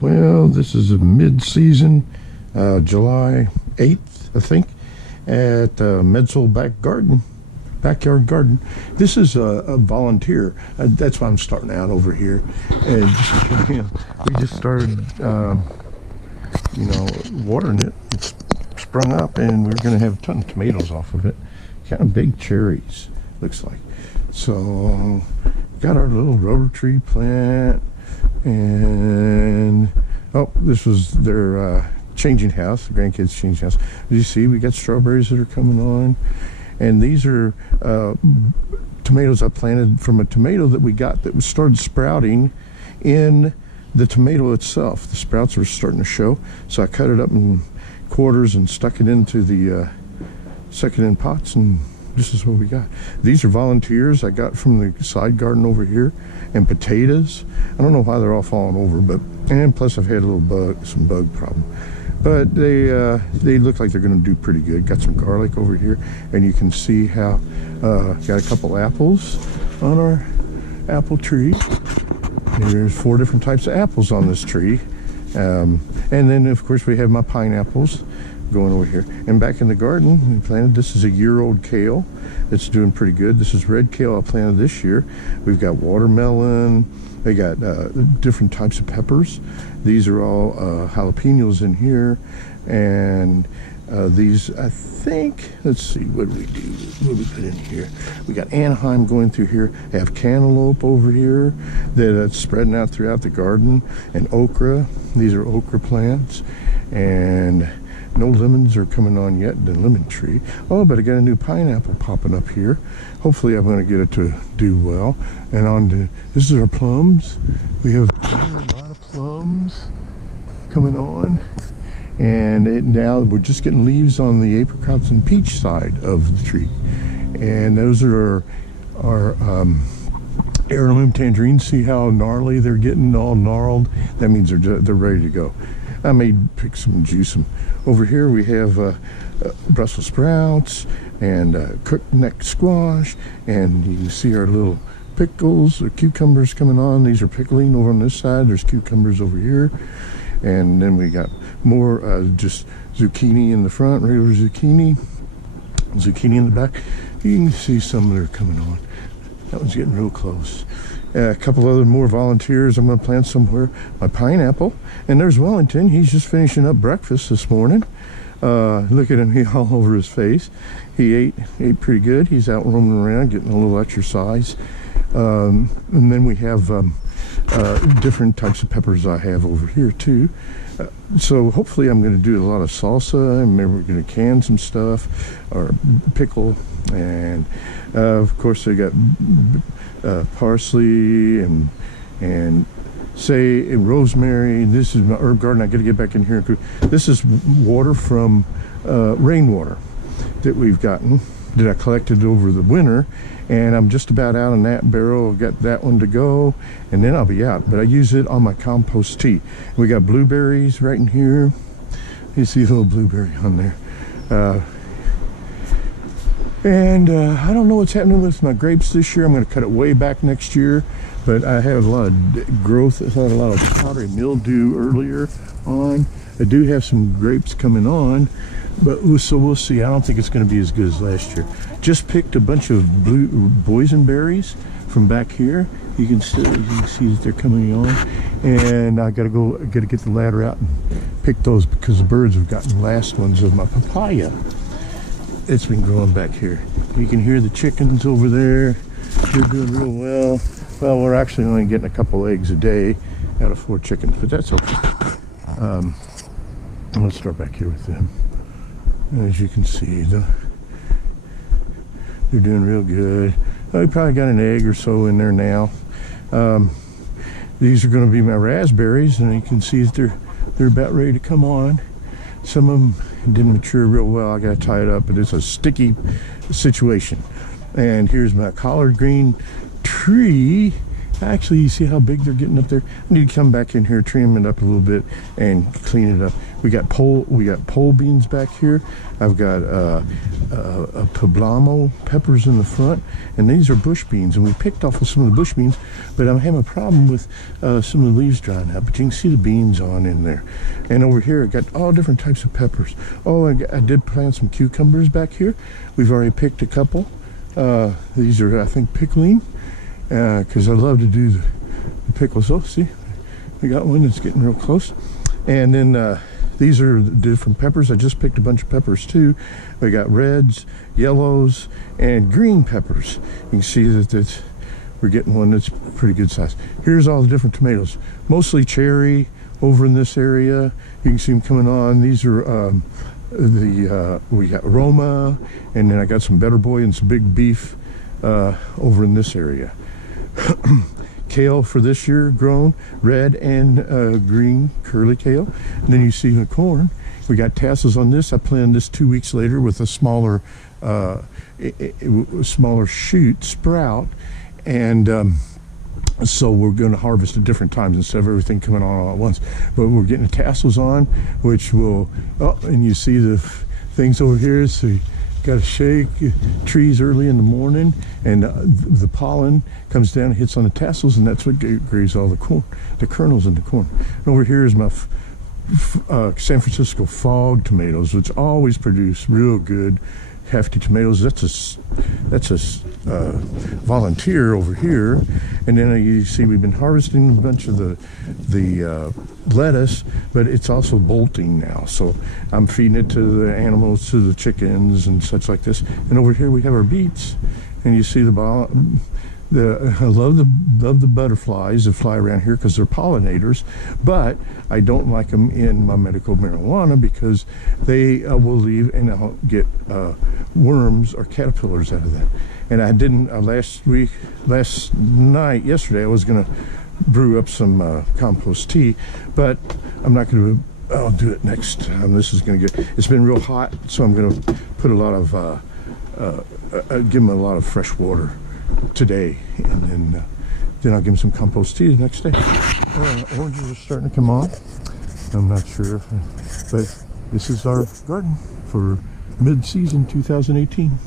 Well, this is a mid-season, July 8th, I think, at Medsole backyard garden. This is a volunteer. That's why I'm starting out over here. And we just started, watering it. It's sprung up, and we're going to have a ton of tomatoes off of it. Kind of big cherries, looks like. So, got our little rubber tree plant. And this was their changing house, the grandkids' changing house. As you see, we got strawberries that are coming on, and these are tomatoes I planted from a tomato that we got that was started sprouting in the tomato itself. The sprouts were starting to show, so I cut it up in quarters and stuck it into the second-in pots, and this is what we got. These are volunteers I got from the side garden over here, and potatoes. I don't know why they're all falling over, and plus I've had some bug problem. But they look like they're going to do pretty good. Got some garlic over here, and you can see how got a couple apples on our apple tree. There's 4 different types of apples on this tree, and then of course we have my pineapples going over here. And back in the garden we planted, this is a year-old kale. It's doing pretty good. This is red kale I planted this year. We've got watermelon. They got different types of peppers. These are all jalapenos in here. And these, I think, let's see, what do we do? What do we put in here? We got Anaheim going through here. I have cantaloupe over here that's spreading out throughout the garden. And okra. These are okra plants. And no lemons are coming on yet, the lemon tree. Oh, but I got a new pineapple popping up here. Hopefully I'm going to get it to do well. And on to, this is our plums. We have a lot of plums coming on. And now we're just getting leaves on the apricots and peach side of the tree. And those are our heirloom tangerines. See how gnarly they're getting, all gnarled? That means they're ready to go. I may pick some and juice them. Over here we have Brussels sprouts and cooked neck squash, and you can see our little pickles, or cucumbers coming on. These are pickling over on this side. There's cucumbers over here, and then we got more just zucchini in the front, regular zucchini in the back. You can see some that are coming on. That one's getting real close. A couple other more volunteers I'm going to plant somewhere. My pineapple. And there's Wellington. He's just finishing up breakfast this morning. Look at him, he all over his face. He ate pretty good. He's out roaming around, getting a little exercise. And then we have different types of peppers I have over here too. So hopefully I'm going to do a lot of salsa, and maybe we're going to can some stuff or pickle. And of course I got parsley and rosemary. This is my herb garden. I got to get back in here. This is water from rainwater that we've gotten, that I collected over the winter, and I'm just about out on that barrel. I've got that one to go, and then I'll be out. But I use it on my compost tea. We got blueberries right in here. You see a little blueberry on there. I don't know what's happening with my grapes this year. I'm going to cut it way back next year. But I had a lot of growth. I had a lot of powdery mildew earlier on. I do have some grapes coming on, so we'll see. I don't think it's going to be as good as last year. Just picked a bunch of boysenberries from back here. You can see that they're coming on, and I got to get the ladder out and pick those, because the birds have gotten the last ones of my papaya. It's been growing back here. You can hear the chickens over there. They're doing real well. Well, we're actually only getting a couple eggs a day out of 4 chickens, but that's okay. Let's start back here with them. As you can see, they're doing real good. We probably got an egg or so in there now. These are going to be my raspberries, and you can see that they're about ready to come on. Some of them didn't mature real well. I got to tie it up, but it's a sticky situation. And here's my collard green tree, Actually, you see how big they're getting up there? I need to come back in here, trim it up a little bit, and clean it up. We got pole beans back here. I've got a poblano peppers in the front, and these are bush beans. And we picked off of some of the bush beans, but I'm having a problem with some of the leaves drying up. But you can see the beans on in there. And over here, I got all different types of peppers. Oh, I did plant some cucumbers back here. We've already picked a couple. These are, I think, pickling. Because I love to do the pickles. Oh, see, we got one that's getting real close. And then these are different peppers. I just picked a bunch of peppers too. We got reds, yellows, and green peppers. You can see that we're getting one that's pretty good size. Here's all the different tomatoes, mostly cherry over in this area. You can see them coming on. These are we got Roma, and then I got some Better Boy and some Big Beef over in this area. Kale for this year grown, red and green curly kale. And then you see the corn. We got tassels on this. I planted this 2 weeks later with a smaller shoot sprout, and so we're going to harvest at different times instead of everything coming on all at once. But we're getting the tassels on, which will, oh, and you see the things over here. So you got to shake trees early in the morning, and the pollen comes down and hits on the tassels, and that's what grazes all the corn, the kernels in the corn. And over here is my San Francisco fog tomatoes, which always produce real good hefty tomatoes. That's a volunteer over here. And then you see we've been harvesting a bunch of the lettuce, but it's also bolting now, so I'm feeding it to the animals, to the chickens and such like this. And over here we have our beets, and you see I love the butterflies that fly around here because they're pollinators, but I don't like them in my medical marijuana because they will leave and I'll get worms or caterpillars out of that. And I didn't yesterday I was going to brew up some compost tea, but I'm not going to. I'll do it next time. This is going to get. It's been real hot, so I'm going to put a lot of give them a lot of fresh water today, and then I'll give them some compost tea the next day. Oranges are starting to come on. I'm not sure, but this is our garden for mid-season 2018.